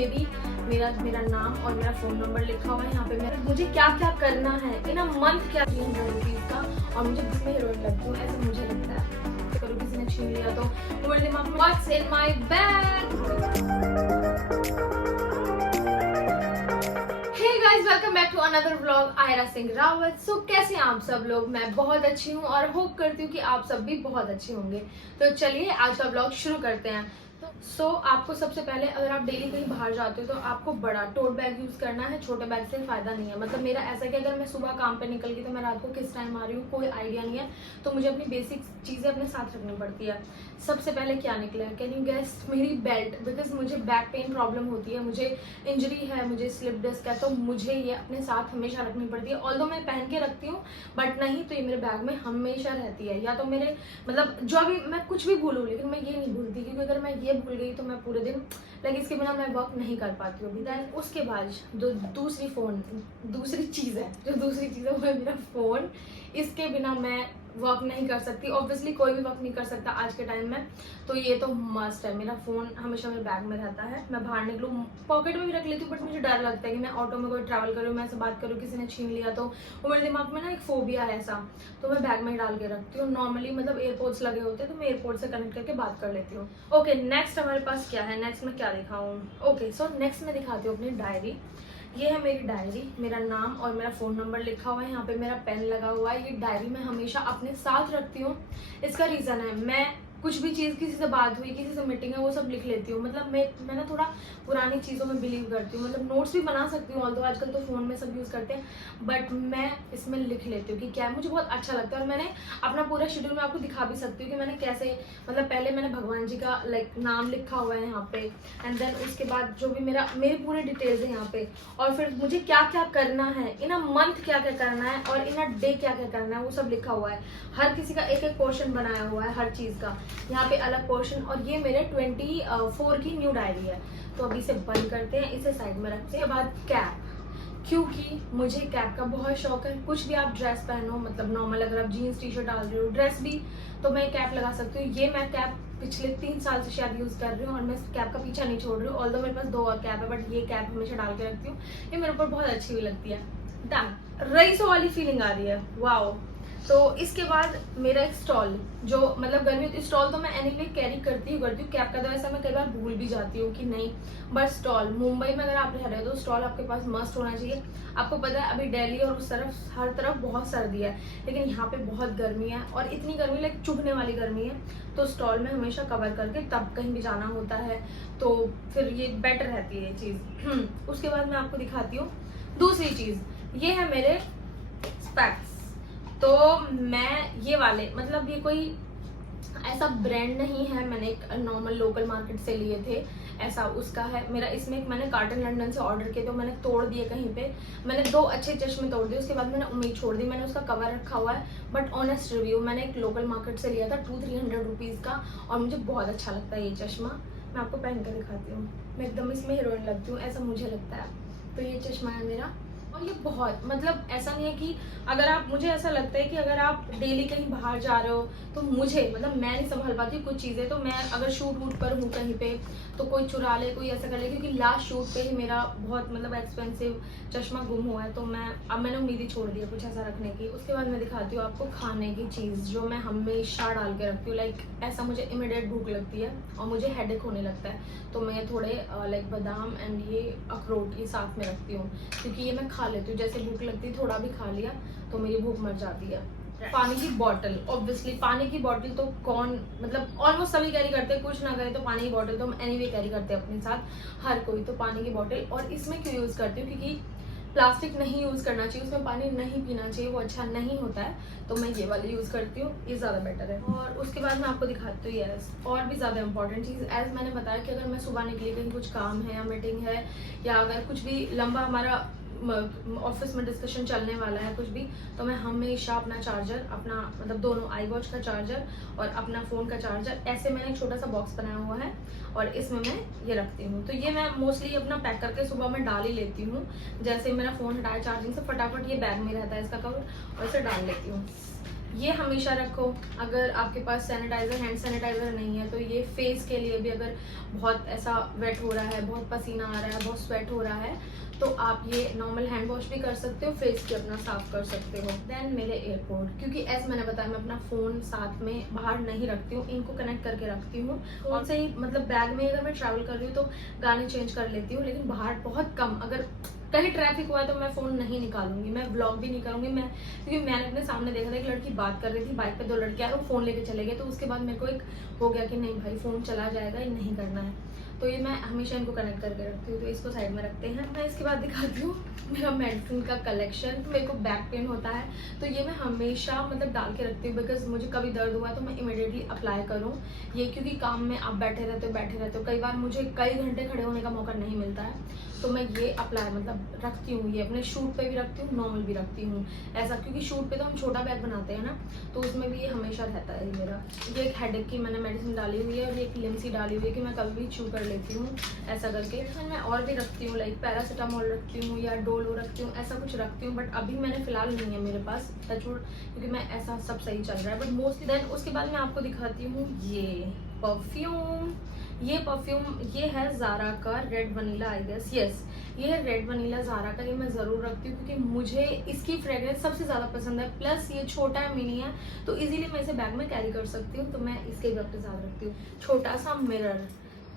Baby, मेरा नाम और मेरा फ़ोन नंबर लिखा हुआ है यहाँ पे। मुझे क्या क्या करना है इन अ मंथ, क्या 300 रुपीज़ का, और मुझे मैं हीरोइन लगती हूँ, ऐसा मुझे लगता है। करो किसी ने छीन लिया तो मेरे दिमाग में what's in my bag. Hey guys, welcome back to another vlog Aira Singh Rawat. So कैसे हैं आप सब लोग? मैं बहुत अच्छी हूँ और होप करती हूँ कि आप सब भी बहुत अच्छे होंगे। तो चलिए आज का व्लॉग शुरू करते हैं। तो आपको सबसे पहले, अगर आप डेली कहीं बाहर जाते हो तो आपको बड़ा टोट बैग यूज करना है, छोटे बैग से फायदा नहीं है। मतलब मेरा ऐसा है कि अगर मैं सुबह काम पे निकल गई तो मैं रात को किस टाइम आ रही हूँ कोई आइडिया नहीं है, तो मुझे अपनी बेसिक चीजें अपने साथ रखनी पड़ती है। सबसे पहले क्या निकला है, कैन यू गेस? मेरी बेल्ट, बिकॉज मुझे बैक पेन प्रॉब्लम होती है, मुझे इंजरी है, मुझे स्लिप डिस्क है, तो मुझे ये अपने साथ हमेशा रखनी पड़ती है। ऑल्दो मैं पहन के रखती हूँ बट नहीं तो ये मेरे बैग में हमेशा रहती है। या तो मेरे मतलब जो अभी मैं कुछ भी भूलूँ लेकिन मैं ये नहीं भूलती, क्योंकि अगर मैं ये भूल गई तो मैं पूरे दिन इसके बिना मैं वर्क नहीं कर पाती हूँ। दैन उसके बाद जो दूसरी चीज़ है वो है मेरा फ़ोन। इसके बिना मैं वर्क नहीं कर सकती, ऑब्वियसली कोई भी वर्क नहीं कर सकता आज के टाइम में, तो ये तो मस्ट है। मेरा फ़ोन हमेशा मेरे बैग में रहता है। मैं बाहर निकलूँ पॉकेट में भी रख लेती हूँ, बट मुझे डर लगता है कि मैं ऑटो में कोई ट्रैवल करूँ, मैं ऐसे बात करूँ, किसी ने छीन लिया तो वो मेरे दिमाग में ना एक फोबिया है ऐसा, तो मैं बैग में ही डाल के रखती हूँ। नॉर्मली मतलब एयरपोर्ट्स लगे होते हैं तो मैं एयरपोर्ट से कनेक्ट करके बात कर लेती हूँ। ओके, नेक्स्ट हमारे पास क्या है, नेक्स्ट मैं क्या दिखाऊँ? ओके, सो नेक्स्ट मैं दिखाती हूँ अपनी डायरी। ये है मेरी डायरी, मेरा नाम और मेरा फ़ोन नंबर लिखा हुआ है यहाँ पे, मेरा पेन लगा हुआ है। ये डायरी मैं हमेशा अपने साथ रखती हूँ। इसका रीज़न है, मैं कुछ भी चीज़, किसी से बात हुई, किसी से मीटिंग है, वो सब लिख लेती हूँ। मतलब मैं ना थोड़ा पुरानी चीज़ों में बिलीव करती हूँ, मतलब नोट्स भी बना सकती हूँ, ऑल्दो आजकल तो फ़ोन में सब यूज़ करते हैं, बट मैं इसमें लिख लेती हूँ कि क्या है, मुझे बहुत अच्छा लगता है। और मैंने अपना पूरा शेड्यूल में आपको दिखा भी सकती हूँ कि मैंने कैसे, मतलब पहले मैंने भगवान जी का नाम लिखा हुआ है यहाँ पे, एंड देन उसके बाद जो भी मेरे पूरे डिटेल्स है यहाँ पे, और फिर मुझे क्या क्या करना है इन अ मंथ, क्या क्या करना है, और इन अ डे क्या क्या करना है, वो सब लिखा हुआ है। हर किसी का एक एक पोर्शन बनाया हुआ है हर चीज़ का, यहाँ पे अलग पोर्शन। और ये मेरे 24 की न्यू डायरी है। तो अभी इसे बंद करते हैं, इसे साइड में रखते हैं। बाद कैप, क्योंकि मुझे कैप का बहुत शौक है। कुछ भी आप ड्रेस पहनो, मतलब नॉर्मल अगर आप जीन्स टी शर्ट डाल रहे हो, ड्रेस भी, तो मैं कैप लगा सकती हूँ। ये मैं कैप पिछले 3 साल से शायद यूज़ कर रही हूँ और मैं कैप का पीछा नहीं छोड़ रही हूँ। ऑल्दो मेरे पास 2 और कैप है, बट ये कैप हमेशा डाल के रखती हूँ। ये मेरे ऊपर बहुत अच्छी भी लगती है। डन, रईसों वाली फीलिंग आ रही है, वाओ। तो इसके बाद मेरा एक स्टॉल, जो मतलब गर्मी, स्टॉल तो मैं एनीवे कैरी करती हूँ। कैप का तो ऐसा मैं कई बार भूल भी जाती हूँ कि नहीं, बट स्टॉल, मुंबई में अगर आप रह रहे हो तो स्टॉल आपके पास मस्ट होना चाहिए। आपको पता है अभी दिल्ली और उस तरफ हर तरफ बहुत सर्दी है, लेकिन यहाँ पे बहुत गर्मी है, और इतनी गर्मी चुभने वाली गर्मी है, तो स्टॉल में हमेशा कवर करके तब कहीं भी जाना होता है, तो फिर ये बेटर रहती है ये चीज़। उसके बाद मैं आपको दिखाती हूँ दूसरी चीज़। ये है मेरे स्पेक्स। तो मैं ये वाले, मतलब ये कोई ऐसा ब्रांड नहीं है, मैंने एक नॉर्मल लोकल मार्केट से लिए थे, ऐसा उसका है मेरा। इसमें एक मैंने कार्टन लंदन से ऑर्डर किए, तो मैंने तोड़ दिए कहीं पे। मैंने 2 अच्छे चश्मे तोड़ दिए, उसके बाद मैंने उम्मीद छोड़ दी। मैंने उसका कवर रखा हुआ है, बट ऑनेस्ट रिव्यू, मैंने एक लोकल मार्केट से लिया था 200-300 रुपीज़ का, और मुझे बहुत अच्छा लगता है ये चश्मा। मैं आपको पहन कर दिखाती हूँ, मैं एकदम इसमें हीरोइन लगती हूँ, ऐसा मुझे लगता है। तो ये चश्मा है मेरा, और ये बहुत, मतलब ऐसा नहीं है कि अगर आप, मुझे ऐसा लगता है कि अगर आप डेली कहीं बाहर जा रहे हो तो मुझे, मतलब मैं नहीं संभाल पाती कुछ चीज़ें, तो मैं अगर शूट वूट पर हूँ कहीं पे तो कोई चुरा ले, कोई ऐसा कर ले, क्योंकि लास्ट शूट पे ही मेरा बहुत मतलब एक्सपेंसिव चश्मा गुम हुआ है, तो मैंने उम्मीद ही छोड़ दी है कुछ ऐसा रखने की। उसके बाद मैं दिखाती हूँ आपको खाने की चीज़ जो मैं हमेशा डाल के रखती हूँ। ऐसा मुझे इमीडिएट भूख लगती है और मुझे हेडेक होने लगता है, तो मैं थोड़े बादाम एंड ये अखरोट ये साथ में रखती हूँ, क्योंकि ये मैं खा लेती हूँ। जैसे भूख लगती है, थोड़ा भी खा लिया तो मेरी भूख मर जाती है। पानी की बोतल, ऑब्वियसली पानी की बोतल तो कौन, मतलब ऑलमोस्ट सभी कैरी करते हैं, कुछ ना करे तो पानी की बोतल तो हम एनीवे कैरी करते हैं अपने साथ, हर कोई। तो पानी की बोतल, और इसमें क्यों यूज़ करती हूँ, क्योंकि प्लास्टिक नहीं यूज़ करना चाहिए, उसमें पानी नहीं पीना चाहिए, वो अच्छा नहीं होता है, तो मैं ये वाली यूज़ करती हूँ, ये ज़्यादा बेटर है। और उसके बाद मैं आपको दिखाती हूँ यस, और भी ज़्यादा इंपॉर्टेंट चीज़, एज मैंने बताया कि अगर मैं सुबह निकली, कहीं कुछ काम है या मीटिंग है, या अगर कुछ भी लंबा हमारा ऑफिस में डिस्कशन चलने वाला है कुछ भी, तो मैं हमेशा अपना चार्जर, अपना मतलब दोनों आई वॉच का चार्जर और अपना फ़ोन का चार्जर, ऐसे मैंने एक छोटा सा बॉक्स बनाया हुआ है और इसमें मैं ये रखती हूँ। तो ये मैं मोस्टली अपना पैक करके सुबह में डाल ही लेती हूँ। जैसे मेरा फ़ोन हटाया चार्जिंग से, फटाफट ये बैग में रहता है इसका कवर, और इसे डाल लेती हूँ। ये हमेशा रखो। अगर आपके पास सैनिटाइज़र, हैंड सैनिटाइज़र नहीं है तो ये फेस के लिए भी, अगर बहुत ऐसा वेट हो रहा है, बहुत पसीना आ रहा है, बहुत स्वेट हो रहा है, तो आप ये नॉर्मल हैंड वॉश भी कर सकते हो, फेस भी अपना साफ कर सकते हो। देन मेरे एयरपोर्ट, क्योंकि ऐसे मैंने बताया मैं अपना फ़ोन साथ में बाहर नहीं रखती हूँ, इनको कनेक्ट करके रखती हूँ। और से ही मतलब बैग में अगर मैं ट्रैवल कर रही हूँ तो गाने चेंज कर लेती हूँ, लेकिन बाहर बहुत कम। अगर कहीं ट्रैफिक हुआ है तो मैं फ़ोन नहीं निकालूंगी, मैं व्लॉग भी नहीं करूंगी। मैं क्योंकि मैंने अपने सामने देखा था एक लड़की बात कर रही थी, बाइक पे 2 लड़के आए, वो फ़ोन लेके चले गए, तो उसके बाद मेरे को एक हो गया कि नहीं भाई, फ़ोन चला जाएगा, ये नहीं करना है। तो ये मैं हमेशा इनको कनेक्ट करके रखती हूँ, तो इसको साइड में रखते हैं। मैं इसके बाद दिखाती हूँ मेरा मेडिसिन का कलेक्शन। तो मेरे को बैक पेन होता है तो ये मैं हमेशा मतलब डाल के रखती हूँ, बिकॉज मुझे कभी दर्द हुआ तो मैं इमीडिएटली अप्लाई करूँ ये, क्योंकि काम में आप बैठे रहते हो, कई बार मुझे कई घंटे खड़े होने का मौका नहीं मिलता है, तो मैं ये अप्लाई मतलब रखती हूँ। ये अपने शूट पे भी रखती हूँ, नॉर्मल भी रखती हूँ ऐसा, क्योंकि शूट पे तो हम छोटा बैग बनाते हैं ना, तो उसमें भी ये हमेशा रहता है मेरा। ये एक हेडेक की मैंने मेडिसिन डाली हुई है, और ये एक लिम्सी डाली हुई है कि मैं कभी भी चू कर लेती हूँ ऐसा करके। मैं और भी रखती हूँ, लाइक पैरासीटामोल रखती हूँ या डोलो रखती हूँ, ऐसा कुछ रखती हूँ, बट अभी मैंने फिलहाल नहीं है मेरे पास, टचवुड, क्योंकि मैं ऐसा सब सही चल रहा है, बट मोस्टली। देन उसके बाद मैं आपको दिखाती हूँ ये परफ्यूम। ये है ज़ारा का red vanilla, I guess, yes, ये है रेड वनीला ज़ारा का। ये मैं ज़रूर रखती हूँ क्योंकि मुझे इसकी फ्रेग्रेंस सबसे ज़्यादा पसंद है, प्लस ये छोटा है, मिनी है, तो इजीली मैं इसे बैग में कैरी कर सकती हूँ, तो मैं इसके भी अपने साथ रखती हूँ। छोटा सा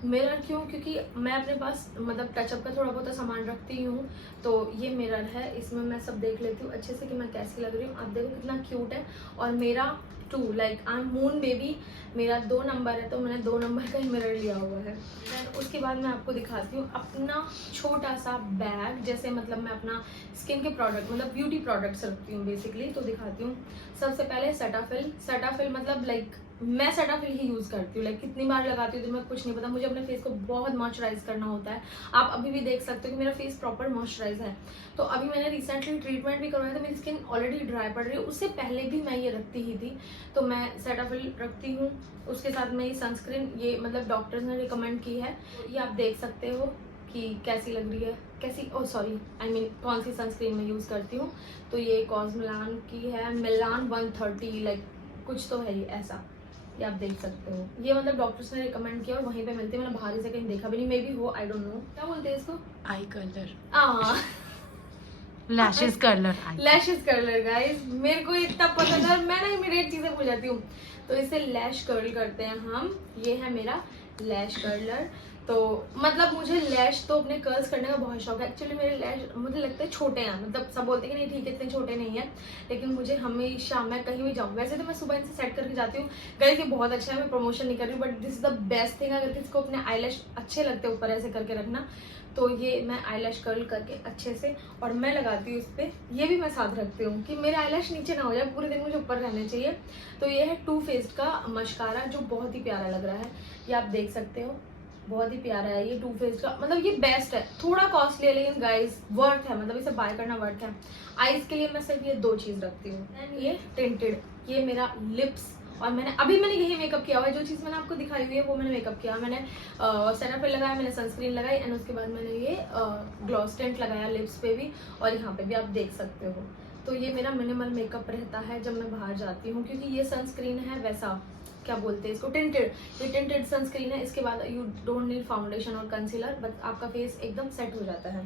मिरर क्यों? क्योंकि मैं अपने पास मतलब टचअप का थोड़ा बहुत सामान रखती हूँ, तो ये मिरर है, इसमें मैं सब देख लेती हूँ अच्छे से कि मैं कैसी लग रही हूँ। आप देखो कितना क्यूट है, और मेरा 2, like I am moon baby, मेरा 2 नंबर है, तो मैंने 2 नंबर का ही मिरर लिया हुआ है। देन उसके बाद मैं आपको दिखाती हूँ अपना छोटा सा बैग, जैसे मतलब मैं अपना स्किन के प्रोडक्ट मतलब ब्यूटी प्रोडक्ट्स रखती हूँ बेसिकली, तो दिखाती हूँ। सबसे पहले सेटाफिल मतलब लाइक मैं सेटाफिल ही यूज़ करती हूँ, लाइक कितनी बार लगाती हूँ तो मैं कुछ नहीं पता, मुझे अपने फेस को बहुत मॉइस्चराइज करना होता है। आप अभी भी देख सकते हो कि मेरा फेस प्रॉपर मॉइस्चराइज है। तो अभी मैंने रिसेंटली ट्रीटमेंट भी करवाया, तो मेरी स्किन ऑलरेडी ड्राई पड़ रही है, उससे पहले भी मैं ये रखती ही थी, तो मैं सेटाफिल रखती हूँ। उसके साथ में ये सनस्क्रीन, ये मतलब डॉक्टर्स ने रिकमेंड की है, ये आप देख सकते हो कि कैसी लग रही है, कैसी, ओ सॉरी, आई मीन कौन सी सनस्क्रीन मैं यूज़ करती हूँ। तो ये कॉस्मिलान की है, मिलान 130, लाइक कुछ तो है ये ऐसा, ये आप देख सकते हो। ये मतलब डॉक्टर्स ने रिकमेंड किया और वहीं पे मिलती है, मैंने बाहर से कहीं देखा भी नहीं, मे बी हो, आई डोंट नो, क्या बोलते हैं इसको, आई कलर, लैशेस कलर गाइस, मेरे को इतना पसंद है और मैं ना इमीडिएट चीजें भूल जाती हूँ। तो इसे लैश कर्ल करते हैं हम, ये है मेरा लैश कर्लर। तो मतलब मुझे लैश तो अपने कर्ल्स करने का बहुत शौक है। एक्चुअली मेरे लैश मुझे लगता है छोटे हैं, मतलब सब बोलते हैं कि नहीं ठीक है इतने छोटे नहीं है, लेकिन मुझे हमेशा, मैं कहीं भी जाऊँ, वैसे तो मैं सुबह इनसे सेट करके जाती हूँ, गाइस ये बहुत अच्छा है, मैं प्रमोशन नहीं कर रही हूँ, but this is the best thing. अगर किसको अपने आईलैश अच्छे लगते हैं ऊपर ऐसे करके रखना, तो ये मैं आईलैश कर्ल करके अच्छे से, और मैं लगाती हूँ इस पर, ये भी मैं साथ रखती हूँ कि मेरे आईलैश नीचे ना हो जाए, पूरे दिन मुझे ऊपर रहने चाहिए। तो ये है टू फेस्ड का मस्कारा, जो बहुत ही प्यारा लग रहा है, ये आप देख सकते हो, बहुत ही प्यारा है ये टू फेस्ड का, मतलब ये बेस्ट है, थोड़ा कॉस्टली है लेकिन गाइस वर्थ है, मतलब इसे बाय करना वर्थ है। आईज के लिए मैं सिर्फ ये 2 चीज रखती हूँ। ये टिंटेड, ये मेरा लिप्स, और मैंने यही मेकअप किया हुआ है, जो चीज़ मैंने आपको दिखाई हुई है वो मैंने मेकअप किया। मैंने सेटाफिल लगाया, मैंने सनस्क्रीन लगाई, एंड उसके बाद मैंने ये ग्लॉस टेंट लगाया लिप्स पे भी, और यहाँ पे भी आप देख सकते हो। तो ये मेरा मिनिमल मेकअप रहता है जब मैं बाहर जाती हूँ, क्योंकि ये सनस्क्रीन है वैसा, क्या बोलते हैं इसको, टिंटेड, ये टिंटेड सनस्क्रीन है। इसके बाद यू डोंट नीड फाउंडेशन और कंसीलर, बट आपका फेस एकदम सेट हो जाता है।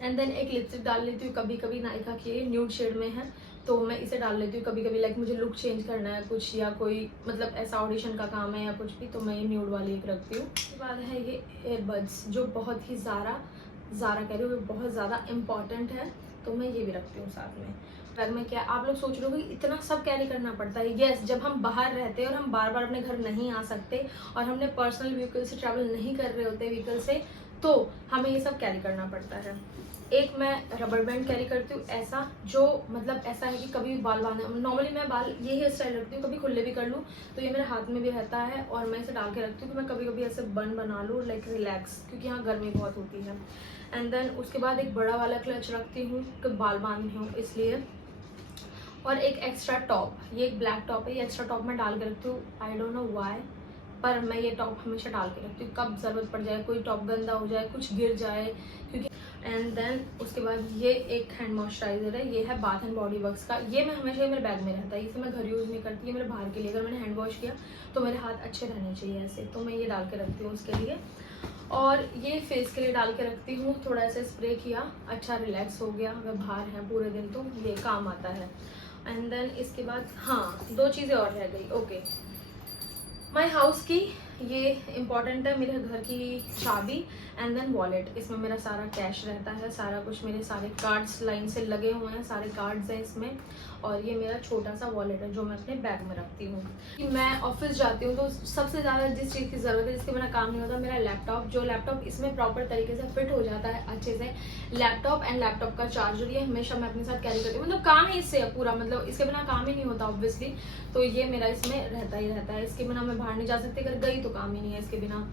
एंड देन एक लिपस्टिक डाल लेती हूँ कभी कभी, नायका की न्यूड शेड में है, तो मैं इसे डाल लेती हूँ कभी कभी, लाइक मुझे लुक चेंज करना है कुछ, या कोई मतलब ऐसा ऑडिशन का काम है या कुछ भी, तो मैं ये न्यूड वाली एक रखती हूँ। उसके बाद है ये एयरबड्स, जो बहुत ही ज़ारा कह रही हूँ, बहुत ज़्यादा इंपॉर्टेंट है, तो मैं ये भी रखती हूँ साथ में। बैग में क्या आप लोग सोच रहे हो कि इतना सब कैरी करना पड़ता है? यस, जब हम बाहर रहते हैं और हम बार बार अपने घर नहीं आ सकते, और हमने पर्सनल व्हीकल से ट्रैवल नहीं कर रहे होते व्हीकल से, तो हमें ये सब कैरी करना पड़ता है। एक मैं रबर बैंड कैरी करती हूँ ऐसा, जो मतलब ऐसा है कि कभी बाल बांधे, नॉर्मली मैं बाल ये हेयर स्टाइल रखती हूँ, कभी खुले भी कर लूँ, तो ये मेरे हाथ में भी रहता है, और मैं इसे डाल के रखती हूँ कि मैं कभी कभी ऐसे बन बना लूँ, लाइक रिलैक्स, क्योंकि यहाँ गर्मी बहुत होती है। एंड देन उसके बाद एक बड़ा वाला क्लच रखती हूँ कि बाल बांधे हूँ इसलिए, और एक एक्स्ट्रा टॉप, ये एक ब्लैक टॉप है, ये एक्स्ट्रा टॉप मैं डाल के रखती हूँ, आई डोंट नो व्हाई, पर मैं ये टॉप हमेशा डाल के रखती हूँ, कब ज़रूरत पड़ जाए, कोई टॉप गंदा हो जाए, कुछ गिर जाए, क्योंकि एंड देन उसके बाद ये एक हैंड मॉइस्चराइजर है, ये है बाथ एंड बॉडी वर्क्स का। ये मैं हमेशा मेरे बैग में रहता है, इसे मैं घर यूज़ नहीं करती, ये मेरे बाहर के लिए। अगर मैंने हैंड वॉश किया तो मेरे हाथ अच्छे रहने चाहिए ऐसे, तो मैं ये डाल के रखती हूँ उसके लिए। और ये फेस के लिए डाल के रखती हूँ, थोड़ा सा स्प्रे किया, अच्छा रिलैक्स हो गया, अगर बाहर है पूरे दिन तो ये काम आता है। एंड देन इसके बाद हाँ 2 चीज़ें और रह गई। ओके, माई हाउस की, ये इम्पॉर्टेंट है, मेरे घर की चाबी एंड देन वॉलेट। इसमें मेरा सारा कैश रहता है, सारा कुछ, मेरे सारे कार्ड्स लाइन से लगे हुए हैं, सारे कार्ड्स हैं इसमें। और ये मेरा छोटा सा वॉलेट है जो मैं अपने बैग में रखती हूँ। कि मैं ऑफिस जाती हूँ तो सबसे ज़्यादा जिस चीज़ की ज़रूरत है, जिसके बिना काम नहीं होता, मेरा लैपटॉप। जो लैपटॉप इसमें प्रॉपर तरीके से फिट हो जाता है अच्छे से। लैपटॉप एंड लैपटॉप का चार्जर, ये हमेशा मैं अपने साथ कैरी करती हूँ, मतलब काम ही इससे है पूरा, मतलब इसके बिना काम ही नहीं होता ऑब्वियसली। तो ये मेरा इसमें रहता ही रहता है, इसके बिना मैं बाहर नहीं जा सकती, अगर गई तो काम ही नहीं है इसके बिना।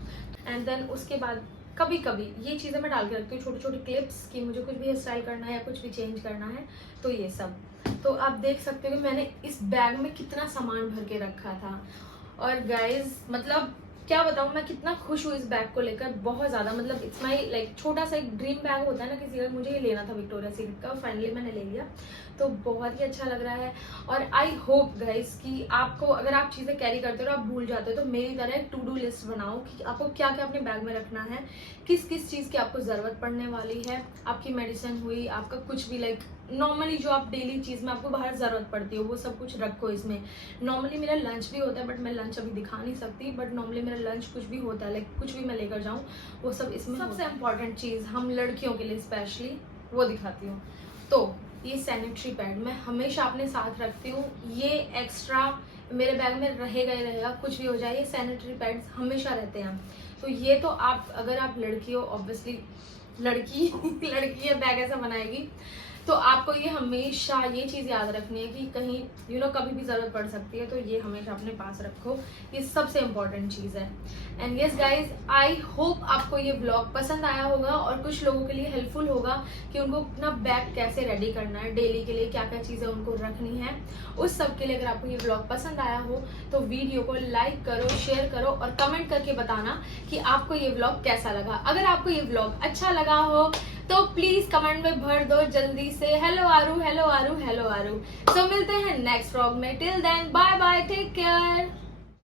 एंड देन उसके बाद कभी कभी ये चीज़ें मैं डाल के रखती हूँ, छोटी छोटी क्लिप्स, कि मुझे कुछ भी हेयर स्टाइल करना है या कुछ भी चेंज करना है, तो ये सब। तो आप देख सकते हो कि मैंने इस बैग में कितना सामान भर के रखा था। और गाइज मतलब क्या बताऊँ मैं कितना खुश हूँ इस बैग को लेकर, बहुत ज़्यादा। मतलब इट्स माई लाइक छोटा सा एक ड्रीम बैग होता है ना किसी का, मुझे ये लेना था विक्टोरिया सीक्रेट का, फाइनली मैंने ले लिया, तो बहुत ही अच्छा लग रहा है। और आई होप गाइज कि आपको, अगर आप चीज़ें कैरी करते हो और आप भूल जाते हो, तो मेरी तरह एक टू डू लिस्ट बनाओ कि आपको क्या क्या अपने बैग में रखना है, किस किस चीज़ की आपको ज़रूरत पड़ने वाली है। आपकी मेडिसिन हुई, आपका कुछ भी लाइक नॉर्मली जो आप डेली चीज़ में आपको बाहर ज़रूरत पड़ती है, वो सब कुछ रखो इसमें। नॉर्मली मेरा लंच भी होता है, बट मैं लंच अभी दिखा नहीं सकती, बट नॉर्मली मेरा लंच कुछ भी होता है, लाइक कुछ भी मैं लेकर जाऊँ वो सब इसमें। सबसे इम्पॉर्टेंट चीज़ हम लड़कियों के लिए स्पेशली वो दिखाती हूँ, तो ये सैनिटरी पैड मैं हमेशा अपने साथ रखती हूँ। ये एक्स्ट्रा मेरे बैग में रहेगा ही रहेगा, कुछ भी हो जाए, ये सैनिटरी पैड्स हमेशा रहते हैं। तो ये तो आप, अगर आप लड़की हो, ऑब्वियसली लड़की लड़की है बैग ऐसा बनाएगी, तो आपको ये हमेशा ये चीज़ याद रखनी है कि कहीं कभी भी ज़रूरत पड़ सकती है, तो ये हमेशा अपने पास रखो, ये सबसे इम्पॉर्टेंट चीज़ है। And yes guys, I hope आपको ये ब्लॉग पसंद आया होगा और कुछ लोगों के लिए हेल्पफुल होगा कि उनको अपना बैग कैसे रेडी करना है, डेली के लिए क्या क्या चीज़ें उनको रखनी है। उस सब के लिए अगर आपको ये ब्लॉग पसंद आया हो तो वीडियो को लाइक करो, शेयर करो और कमेंट करके बताना कि आपको ये ब्लॉग कैसा लगा। अगर आपको ये ब्लॉग अच्छा लगा हो तो प्लीज कमेंट में भर दो जल्दी से hello Aaru, hello Aaru, hello Aaru. तो मिलते हैं नेक्स्ट व्लॉग में, till then bye bye, take care.